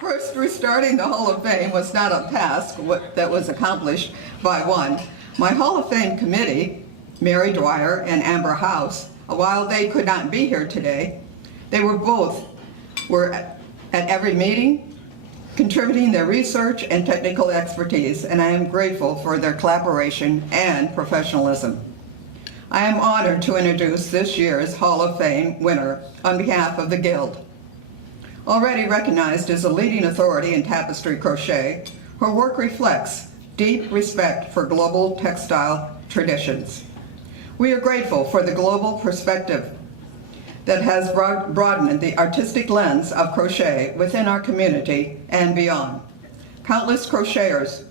First, restarting the Hall of Fame was not a task that was accomplished by one. My Hall of Fame committee, Mary Dwyer and Amber House, while they could not be here today, they were at every meeting, contributing their research and technical expertise, and I am grateful for their collaboration and professionalism. I am honored to introduce this year's Hall of Fame winner on behalf of the Guild. Already recognized as a leading authority in tapestry crochet, her work reflects deep respect for global textile traditions. We are grateful for the global perspective that has broadened the artistic lens of crochet within our community and beyond. Countless crocheters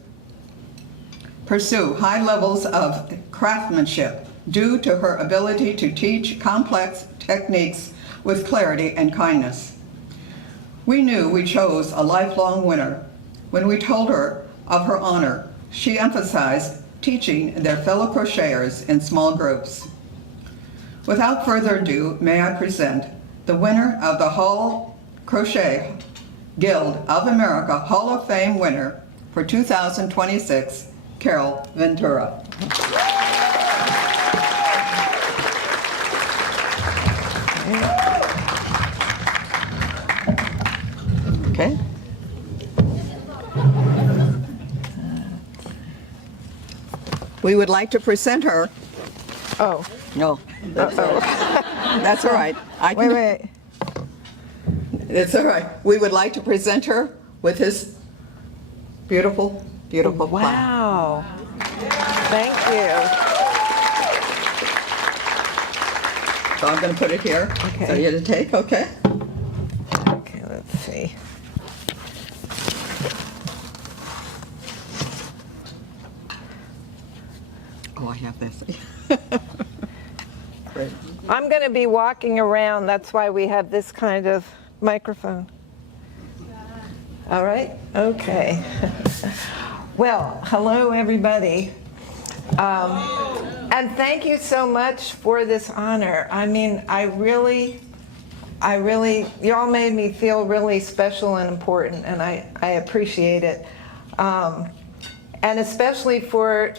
pursue high levels of craftsmanship due to her ability to teach complex techniques with clarity and kindness. We knew we chose a lifelong winner. When we told her of her honor, she emphasized teaching their fellow crocheters in small groups. Without further ado, may I present the winner of the Hall Crochet Guild of America Hall of Fame winner for 2026, Carol Ventura. Okay. We would like to present her. Oh. No, that's all right. That's all right. Wait. It's all right. We would like to present her with this beautiful, beautiful plaque. Wow. Thank you. So I'm going to put it here. Okay. So you to take, okay? Okay, let's see. Oh, I have this. Great. I'm going to be walking around. That's why we have this kind of microphone. All right? Okay. Well, hello, everybody. And thank you so much for this honor. I mean, I really, you all made me feel really special and important, and I appreciate it. And especially for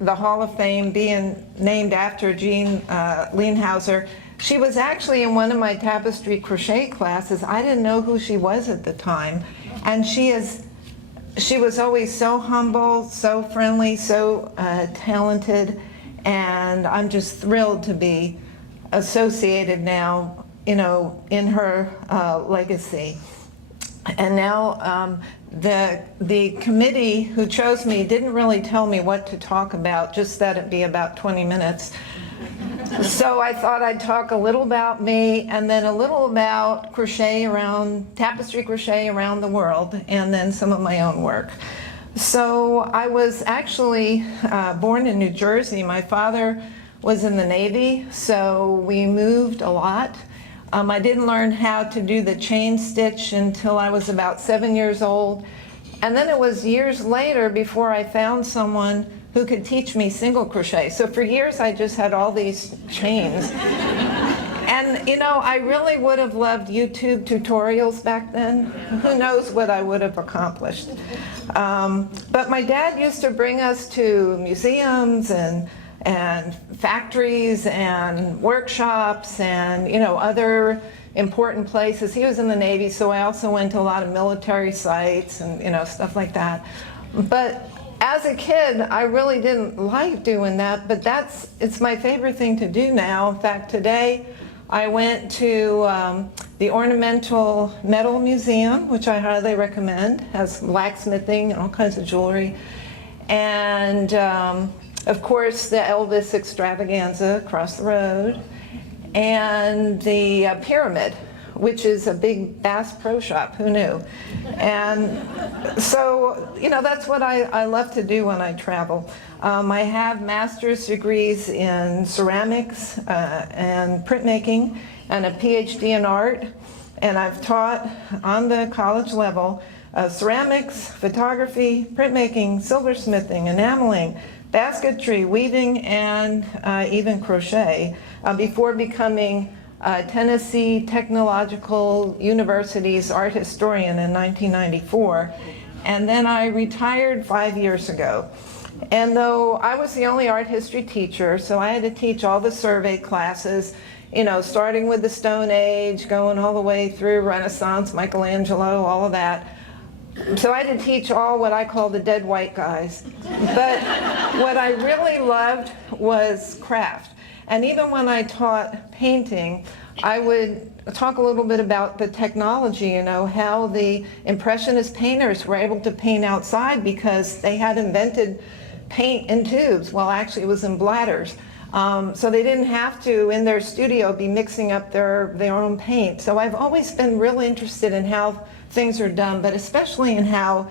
the Hall of Fame being named after Jean Leinhauser. She was actually in one of my tapestry crochet classes. I didn't know who she was at the time. And she was always so humble, so friendly, so talented, and I'm just thrilled to be associated now, you know, in her legacy. And now the committee who chose me didn't really tell me what to talk about, just that it'd be about 20 minutes. So I thought I'd talk a little about me and then a little about tapestry crochet around the world, and then some of my own work. So I was actually born in New Jersey. My father was in the Navy, so we moved a lot. I didn't learn how to do the chain stitch until I was about 7 years old. And then it was years later before I found someone who could teach me single crochet. So for years I just had all these chains. And you know, I really would have loved YouTube tutorials back then. Who knows what I would have accomplished. But my dad used to bring us to museums and factories and workshops and, you know, other important places. He was in the Navy, so I also went to a lot of military sites and, you know, stuff like that. But as a kid, I really didn't like doing that, but it's my favorite thing to do now. In fact, today I went to the Ornamental Metal Museum, which I highly recommend. It has blacksmithing and all kinds of jewelry. And of course, the Elvis extravaganza across the road, and the pyramid, which is a big Bass Pro Shop. Who knew? And so, you know, that's what I love to do when I travel. I have master's degrees in ceramics and printmaking, and a PhD in art, and I've taught on the college level ceramics, photography, printmaking, silversmithing, enameling, basketry, weaving, and even crochet before becoming Tennessee Technological University's art historian in 1994. And then I retired 5 years ago. And though I was the only art history teacher, so I had to teach all the survey classes, you know, starting with the Stone Age, going all the way through Renaissance, Michelangelo, all of that. So I had to teach all what I call the dead white guys. But what I really loved was craft. And even when I taught painting, I would talk a little bit about the technology, you know, how the Impressionist painters were able to paint outside because they had invented paint in tubes. Well, actually it was in bladders. So they didn't have to, in their studio, be mixing up their own paint. So I've always been really interested in how things are done, but especially in how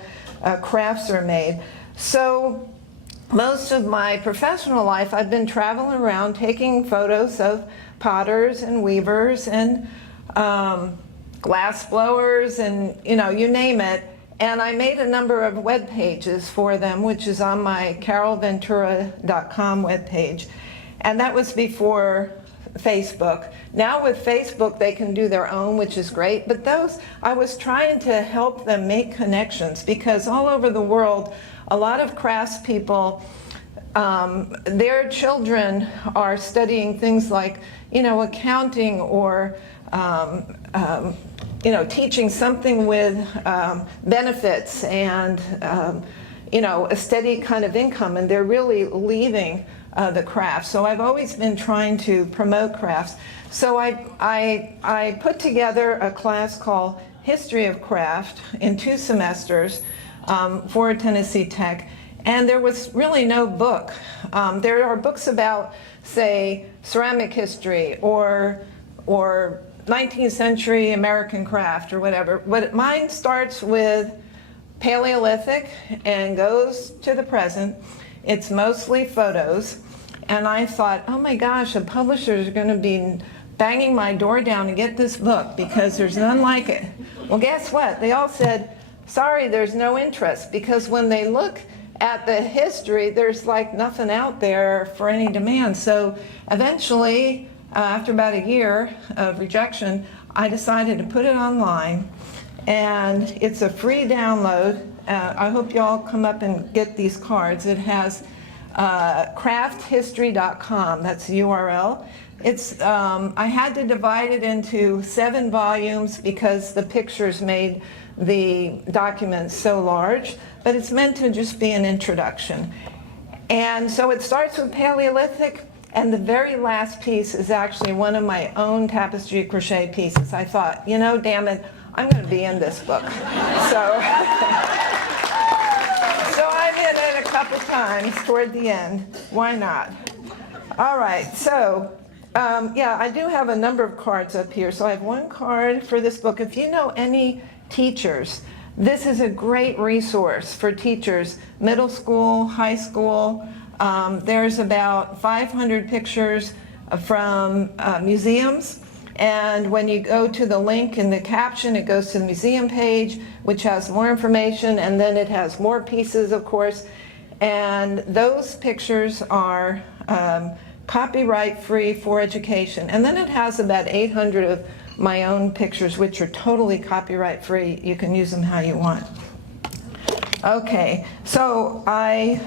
crafts are made. So most of my professional life, I've been traveling around taking photos of potters and weavers and glass blowers and, you know, you name it. And I made a number of web pages for them, which is on my carolventura.com webpage. And that was before Facebook. Now with Facebook, they can do their own, which is great. But those, I was trying to help them make connections because all over the world, a lot of craftspeople, their children are studying things like, you know, accounting or, you know, teaching something with benefits and, you know, a steady kind of income, and they're really leaving the craft. So I've always been trying to promote crafts. So I put together a class called History of Craft in 2 semesters for Tennessee Tech, and there was really no book. There are books about, say, ceramic history or 19th century American craft or whatever, but mine starts with Paleolithic and goes to the present. It's mostly photos, and I thought, oh my gosh, the publishers are going to be banging my door down to get this book because there's none like it. Well, guess what? They all said, sorry, there's no interest, because when they look at the history, there's like nothing out there for any demand. So eventually, after about a year of rejection, I decided to put it online, and it's a free download. I hope you all come up and get these cards. It has crafthistory.com, that's the URL. It's, I had to divide it into 7 volumes because the pictures made the documents so large, but it's meant to just be an introduction. And so it starts with Paleolithic, and the very last piece is actually one of my own tapestry crochet pieces. I thought, you know, damn it, I'm going to be in this book. So, so I'm in it a couple times toward the end. Why not? All right, so yeah, I do have a number of cards up here. So I have 1 card for this book. If you know any teachers, this is a great resource for teachers, middle school, high school. There's about 500 pictures from museums, and when you go to the link in the caption, it goes to the museum page, which has more information, and then it has more pieces, of course, and those pictures are copyright free for education. And then it has about 800 of my own pictures, which are totally copyright free. You can use them how you want. Okay, so I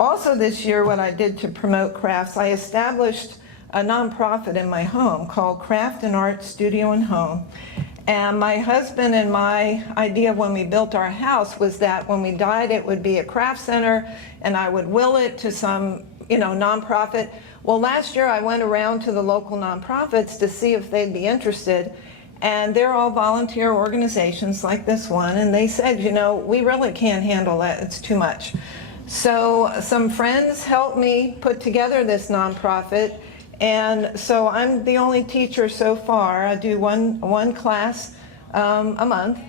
also this year, what I did to promote crafts, I established a nonprofit in my home called Craft and Art Studio and Home. And my husband and my idea when we built our house was that when we died, it would be a craft center, and I would will it to some, you know, nonprofit. Well, last year I went around to the local nonprofits to see if they'd be interested, and they're all volunteer organizations like this one, and they said, you know, we really can't handle that, it's too much. So some friends helped me put together this nonprofit, and so I'm the only teacher so far. I do one class a month,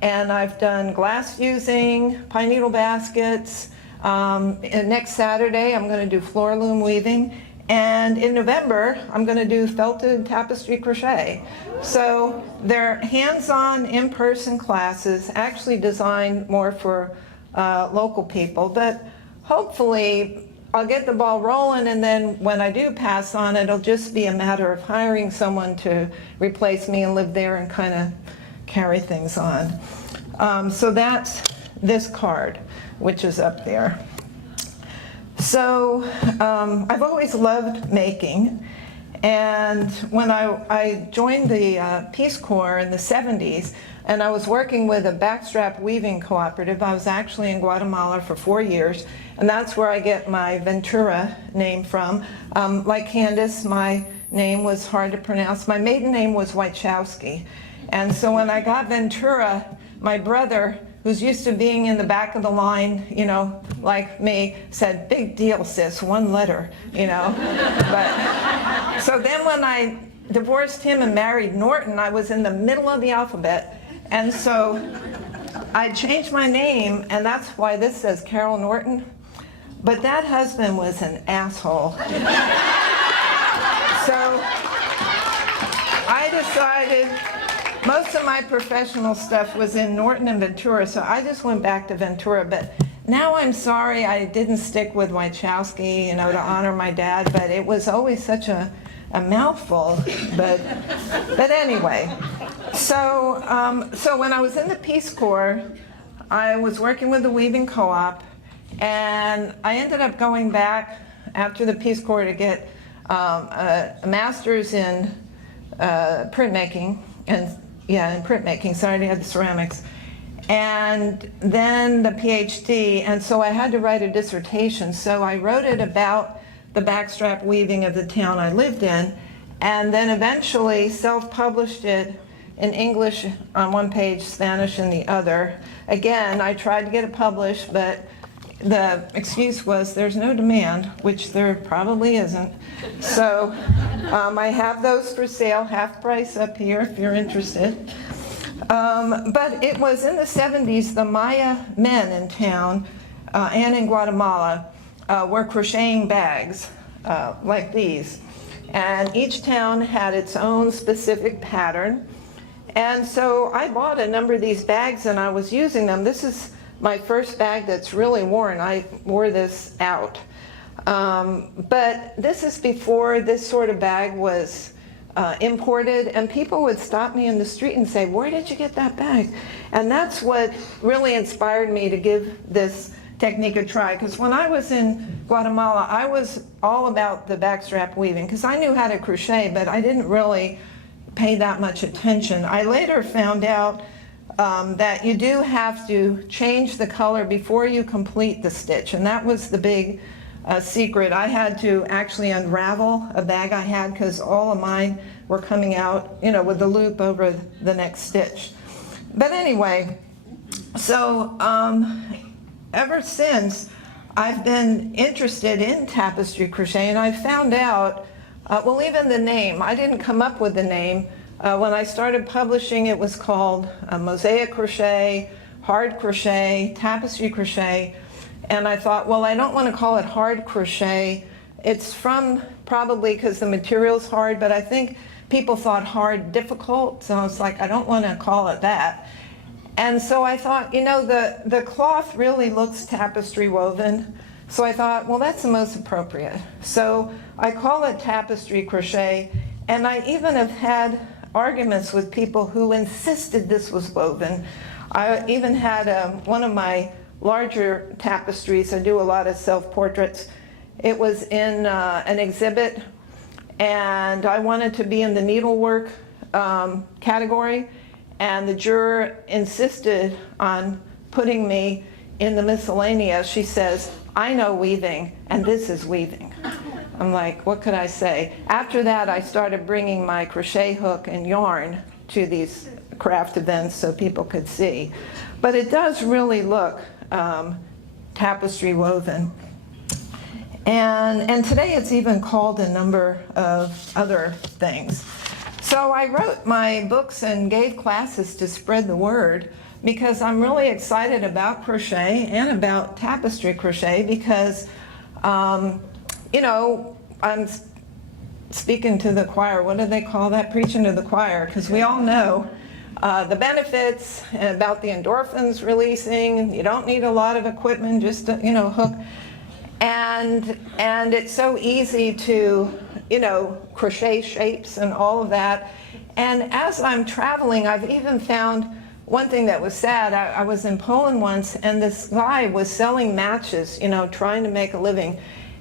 and I've done glass fusing, pine needle baskets. And next Saturday I'm going to do floor loom weaving, and in November I'm going to do felted tapestry crochet. So they're hands-on, in-person classes, actually designed more for local people, but hopefully I'll get the ball rolling, and then when I do pass on, it'll just be a matter of hiring someone to replace me and live there and kind of carry things on. So that's this card, which is up there. So I've always loved making, and when I joined the Peace Corps in the 70s, and I was working with a backstrap weaving cooperative. I was actually in Guatemala for 4 years, and that's where I get my Ventura name from. Like Candace, my name was hard to pronounce. My maiden name was Wachowski, and so when I got Ventura, my brother, who's used to being in the back of the line, you know, like me, said, "Big deal, sis, one letter," you know. But so then when I divorced him and married Norton, I was in the middle of the alphabet, and so I changed my name, and that's why this says Carol Norton. But that husband was an asshole. So I decided, most of my professional stuff was in Norton and Ventura, so I just went back to Ventura. But now I'm sorry I didn't stick with Wachowski, you know, to honor my dad, but it was always such a mouthful. But anyway, so when I was in the Peace Corps, I was working with the weaving co-op, and I ended up going back after the Peace Corps to get a master's in printmaking, and in printmaking, so I already had the ceramics, and then the PhD, and so I had to write a dissertation. So I wrote it about the backstrap weaving of the town I lived in, and then eventually self-published it in English on one page, Spanish in the other. Again, I tried to get it published, but the excuse was there's no demand, which there probably isn't. So I have those for sale, half price up here if you're interested. But it was in the 70s, the Maya men in town and in Guatemala were crocheting bags like these. And each town had its own specific pattern. And so I bought a number of these bags and I was using them. This is my first bag that's really worn. I wore this out. But this is before this sort of bag was imported, and people would stop me in the street and say, "Where did you get that bag?" And that's what really inspired me to give this technique a try, because when I was in Guatemala, I was all about the backstrap weaving, because I knew how to crochet, but I didn't really pay that much attention. I later found out that you do have to change the color before you complete the stitch, and that was the big secret. I had to actually unravel a bag I had because all of mine were coming out, you know, with the loop over the next stitch. But anyway, so ever since I've been interested in tapestry crochet, and I found out, well, even the name, I didn't come up with the name. When I started publishing, it was called mosaic crochet, hard crochet, tapestry crochet. And I thought, well, I don't want to call it hard crochet. It's from probably because the material's hard, but I think people thought hard difficult. So I was like, I don't want to call it that. And so I thought, you know, the cloth really looks tapestry woven. So I thought, well, that's the most appropriate. So I call it tapestry crochet. And I even have had arguments with people who insisted this was woven. I even had one of my larger tapestries. I do a lot of self-portraits. It was in an exhibit, and I wanted to be in the needlework category, and the juror insisted on putting me in the miscellaneous. She says, "I know weaving, and this is weaving." I'm like, what could I say? After that, I started bringing my crochet hook and yarn to these craft events so people could see. But it does really look tapestry woven. And today it's even called a number of other things. So I wrote my books and gave classes to spread the word, because I'm really excited about crochet and about tapestry crochet, because you know, I'm speaking to the choir. What do they call that? Preaching to the choir, because we all know the benefits and about the endorphins releasing. You don't need a lot of equipment, just a, you know, hook. And it's so easy to, crochet shapes and all of that. And as I'm traveling, I've even found one thing that was sad. I was in Poland once, and this guy was selling matches, trying to make a living.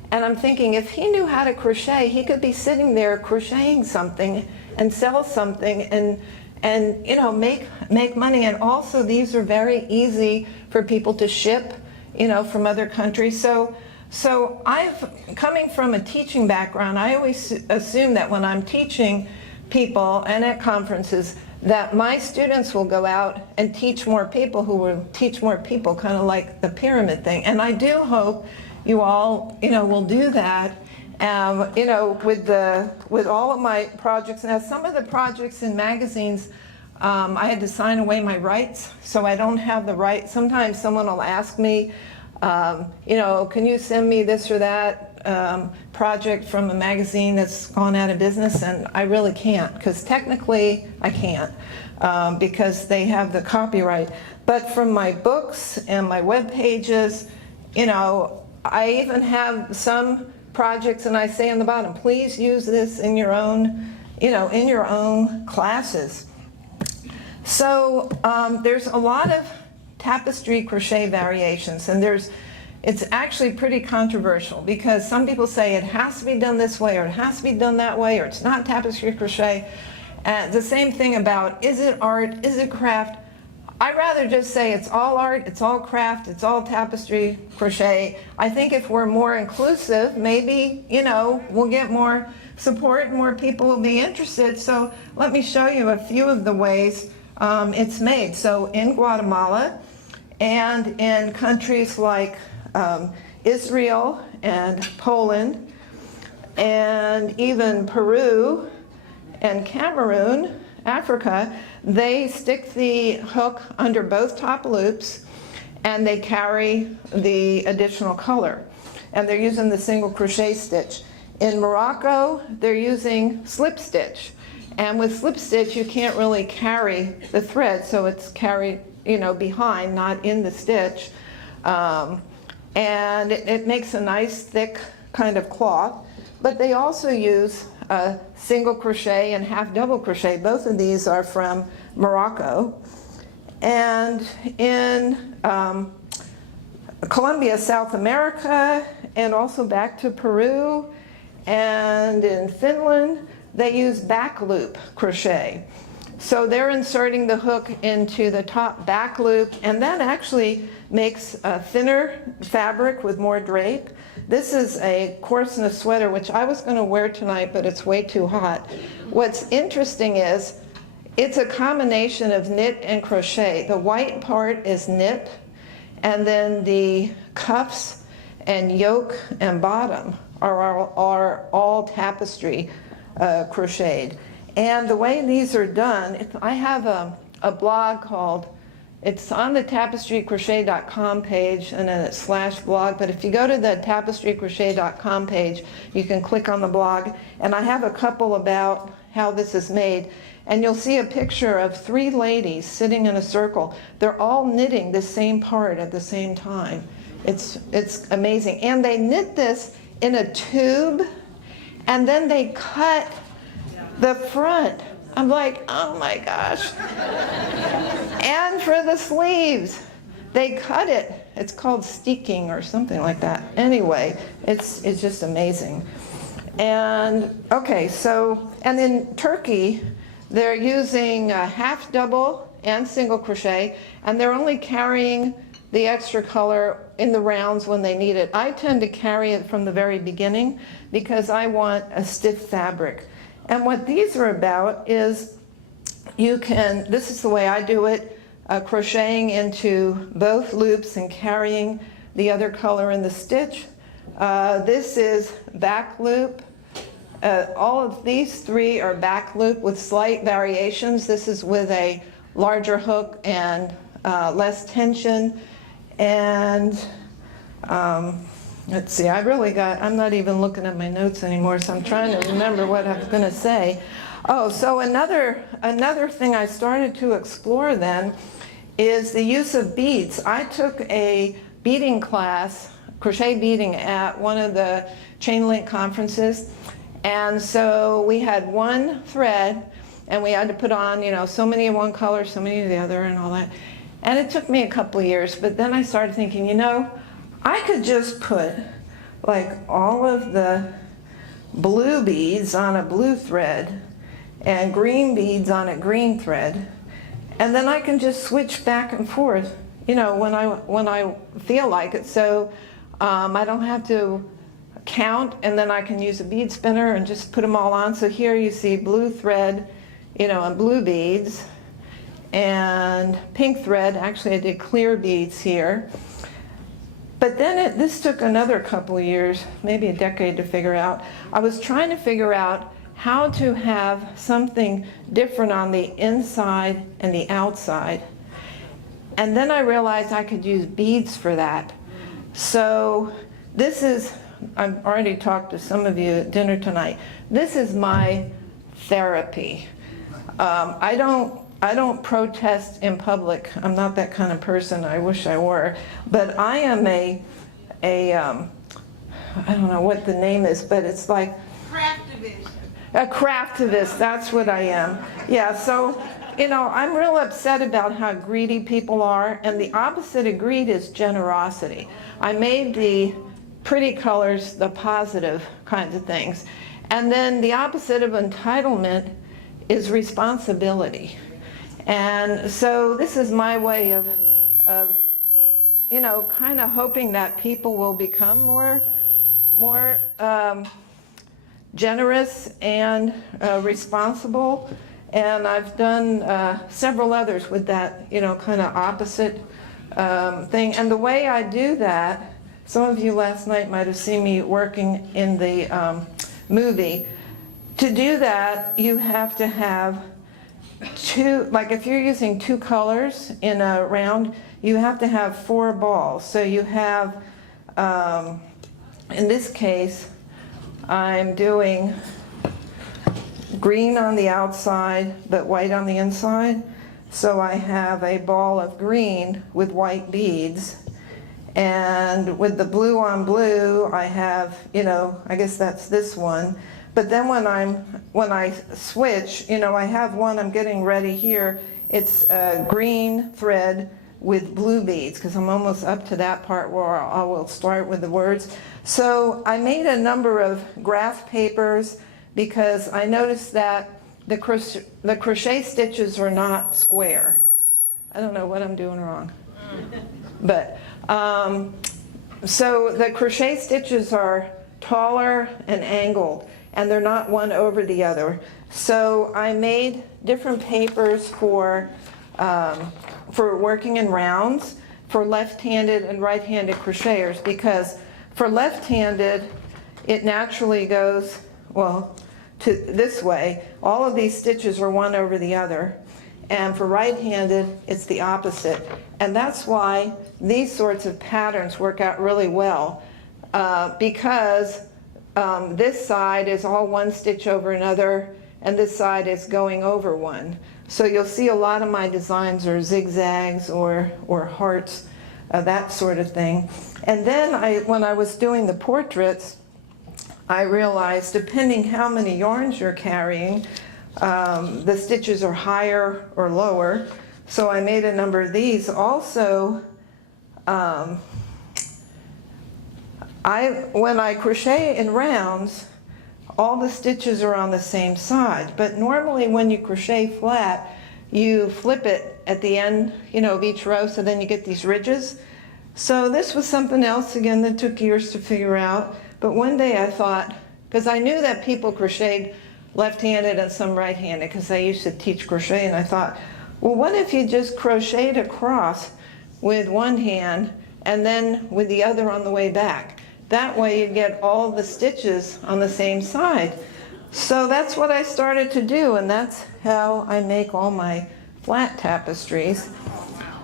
And I'm thinking, if he knew how to crochet, he could be sitting there crocheting something and sell something and make money. And also, these are very easy for people to ship, from other countries. So coming from a teaching background, I always assume that when I'm teaching people and at conferences, that my students will go out and teach more people who will teach more people, kind of like the pyramid thing. And I do hope you all, will do that, with all of my projects. Now, some of the projects in magazines, I had to sign away my rights, so I don't have the right. Sometimes someone will ask me, can you send me this or that project from a magazine that's gone out of business? And I really can't, because technically I can't, because they have the copyright. But from my books and my web pages, I even have some projects, and I say on the bottom, please use this in your own, in your own classes. So there's a lot of tapestry crochet variations, and it's actually pretty controversial, because some people say it has to be done this way, or it has to be done that way, or it's not tapestry crochet. The same thing about, is it art, is it craft? I'd rather just say it's all art, it's all craft, it's all tapestry crochet. I think if we're more inclusive, maybe, we'll get more support and more people will be interested. So let me show you a few of the ways it's made. So in Guatemala and in countries like Israel and Poland and even Peru and Cameroon, Africa, they stick the hook under both top loops and they carry the additional color. And they're using the single crochet stitch. In Morocco, they're using slip stitch. And with slip stitch, you can't really carry the thread, so it's carried, behind, not in the stitch. And it makes a nice thick kind of cloth. But they also use single crochet and half double crochet. Both of these are from Morocco. And in Colombia, South America, and also back to Peru, and in Finland, they use back loop crochet. So they're inserting the hook into the top back loop, and that actually makes a thinner fabric with more drape. This is a coarseness sweater, which I was going to wear tonight, but it's way too hot. What's interesting is it's a combination of knit and crochet. The white part is knit, and then the cuffs and yoke and bottom are all tapestry crocheted. And the way these are done, I have a blog called, it's on the tapestrycrochet.com page, and then it's /blog, but if you go to the tapestrycrochet.com page, you can click on the blog, and I have a couple about how this is made, and you'll see a picture of 3 ladies sitting in a circle. They're all knitting the same part at the same time. It's amazing. And they knit this in a tube, and then they cut the front. I'm like, oh my gosh. And for the sleeves, they cut it. It's called steeking or something like that. Anyway, it's just amazing. And okay, so, and in Turkey, they're using half double and single crochet, and they're only carrying the extra color in the rounds when they need it. I tend to carry it from the very beginning because I want a stiff fabric. And what these are about is this is the way I do it, crocheting into both loops and carrying the other color in the stitch. This is back loop. All of these 3 are back loop with slight variations. This is with a larger hook and less tension. And let's see, I'm not even looking at my notes anymore, so I'm trying to remember what I was going to say. Oh, so another thing I started to explore then is the use of beads. I took a beading class crochet beading at one of the chain link conferences. And so we had one thread and we had to put on, you know, so many of one color, so many of the other and all that. And it took me a couple of years, but then I started thinking, you know, I could just put like all of the blue beads on a blue thread and green beads on a green thread, and then I can just switch back and forth, you know, when I feel like it. So I don't have to count, and then I can use a bead spinner and just put them all on. So here you see blue thread, you know, and blue beads, and pink thread. Actually, I did clear beads here. But then this took another couple of years, maybe a decade to figure out. I was trying to figure out how to have something different on the inside and the outside. And then I realized I could use beads for that. So this is, I've already talked to some of you at dinner tonight. This is my therapy. I don't protest in public. I'm not that kind of person. I wish I were. But I am I don't know what the name is, but it's like Craftivist. a craftivist. That's what I am. Yeah, so, you know, I'm real upset about how greedy people are, and the opposite of greed is generosity. I made the pretty colors the positive kinds of things. And then the opposite of entitlement is responsibility. And so this is my way of you know, kind of hoping that people will become more generous and responsible. And I've done several others with that, you know, kind of opposite thing. And the way I do that, some of you last night might have seen me working in the movie. To do that, you have to have two, like if you're using two colors in a round, you have to have 4 balls. So you have, in this case, I'm doing green on the outside, but white on the inside. So I have a ball of green with white beads. And with the blue on blue, I have, you know, I guess that's this one. But then when I switch, you know, I have one I'm getting ready here. It's a green thread with blue beads, because I'm almost up to that part where I will start with the words. So I made a number of graph papers because I noticed that the crochet stitches are not square. I don't know what I'm doing wrong. But so the crochet stitches are taller and angled, and they're not one over the other. So I made different papers for working in rounds for left-handed and right-handed crocheters, because for left-handed it naturally goes, well, to this way. All of these stitches are one over the other, and for right-handed it's the opposite. And that's why these sorts of patterns work out really well, because this side is all one stitch over another, and this side is going over one. So you'll see a lot of my designs are zigzags or hearts, that sort of thing. And then when I was doing the portraits, I realized depending how many yarns you're carrying, the stitches are higher or lower. So I made a number of these. Also, when I crochet in rounds, all the stitches are on the same side. But normally when you crochet flat, you flip it at the end, you know, of each row, so then you get these ridges. So this was something else, again, that took years to figure out. But one day I thought, because I knew that people crocheted left-handed and some right-handed, because I used to teach crochet, and I thought, well, what if you just crocheted across with one hand and then with the other on the way back? That way you get all the stitches on the same side. So that's what I started to do, and that's how I make all my flat tapestries.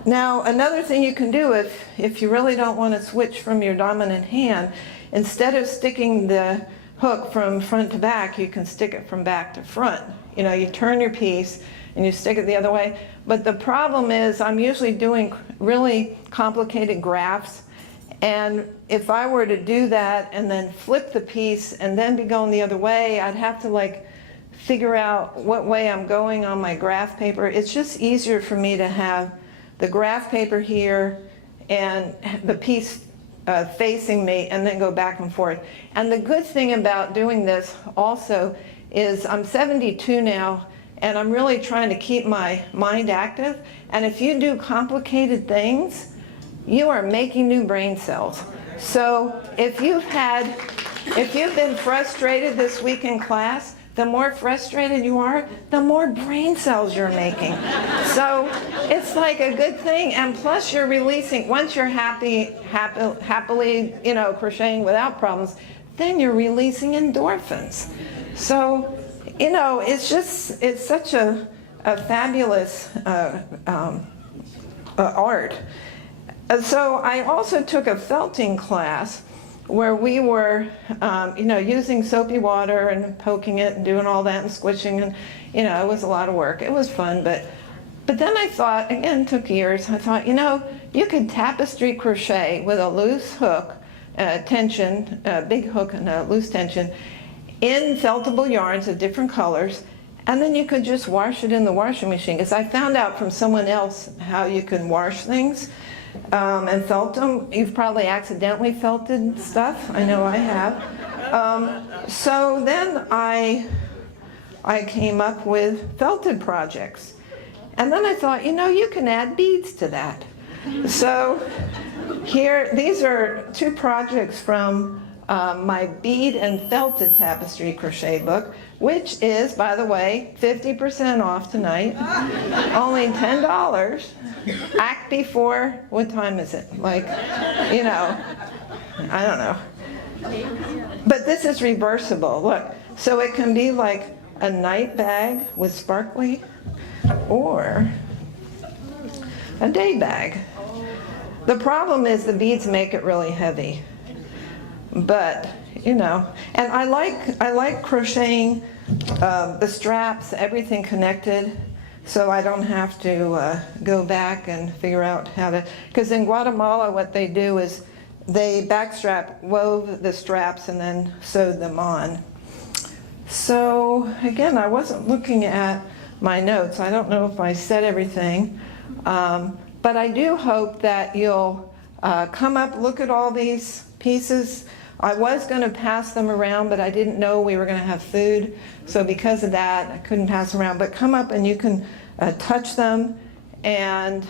Now, another thing you can do if you really don't want to switch from your dominant hand, instead of sticking the hook from front to back, you can stick it from back to front. You know, you turn your piece and you stick it the other way. But the problem is I'm usually doing really complicated graphs, And if I were to do that and then flip the piece and then be going the other way, I'd have to like figure out what way I'm going on my graph paper. It's just easier for me to have the graph paper here and the piece facing me and then go back and forth. And the good thing about doing this also is I'm 72 now and I'm really trying to keep my mind active. And if you do complicated things, you are making new brain cells. So if you've been frustrated this week in class, the more frustrated you are, the more brain cells you're making. So it's like a good thing, and plus you're releasing, once you're happily, crocheting without problems, then you're releasing endorphins. So, it's such a fabulous art. So I also took a felting class where we were, using soapy water and poking it and doing all that and squishing, and it was a lot of work. It was fun, but then I thought, again, it took years. I thought, you could tapestry crochet with a loose hook, tension, a big hook and a loose tension, in feltable yarns of different colors, and then you could just wash it in the washing machine. Because I found out from someone else how you can wash things. And felt them. You've probably accidentally felted stuff. I know I have. So then I came up with felted projects. And then I thought, you can add beads to that. So these are 2 projects from my bead and felted tapestry crochet book, which is, by the way, 50% off tonight. Only $10. Act before, what time is it? I don't know. But this is reversible, look. So it can be like a night bag with sparkly, or a day bag. The problem is the beads make it really heavy. But, and I like crocheting the straps, everything connected, so I don't have to go back and figure out how to, because in Guatemala what they do is they wove the straps and then sewed them on. So again, I wasn't looking at my notes. I don't know if I said everything, but I do hope that you'll come up, look at all these pieces. I was going to pass them around, but I didn't know we were going to have food. So because of that, I couldn't pass them around. But come up and you can touch them. And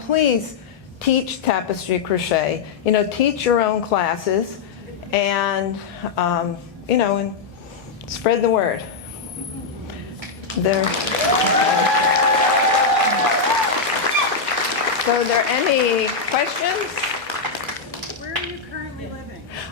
please teach tapestry crochet. Teach your own classes. And, and spread the word. So are there any questions?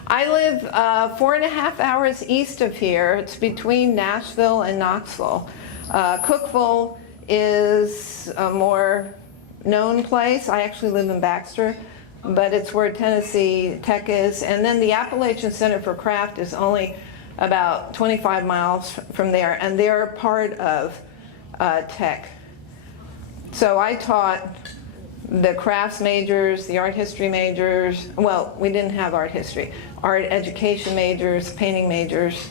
I live 4.5 hours east of here. It's between Nashville and Knoxville. Cookeville is a more known place. I actually live in Baxter, but it's where Tennessee Tech is. And then the Appalachian Center for Craft is only about 25 miles from there, and they're part of Tech. So I taught the crafts majors, the art history majors. Well, we didn't have art history. Art education majors, painting majors.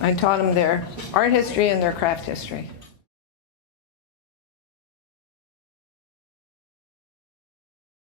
I taught them their art history and their craft history.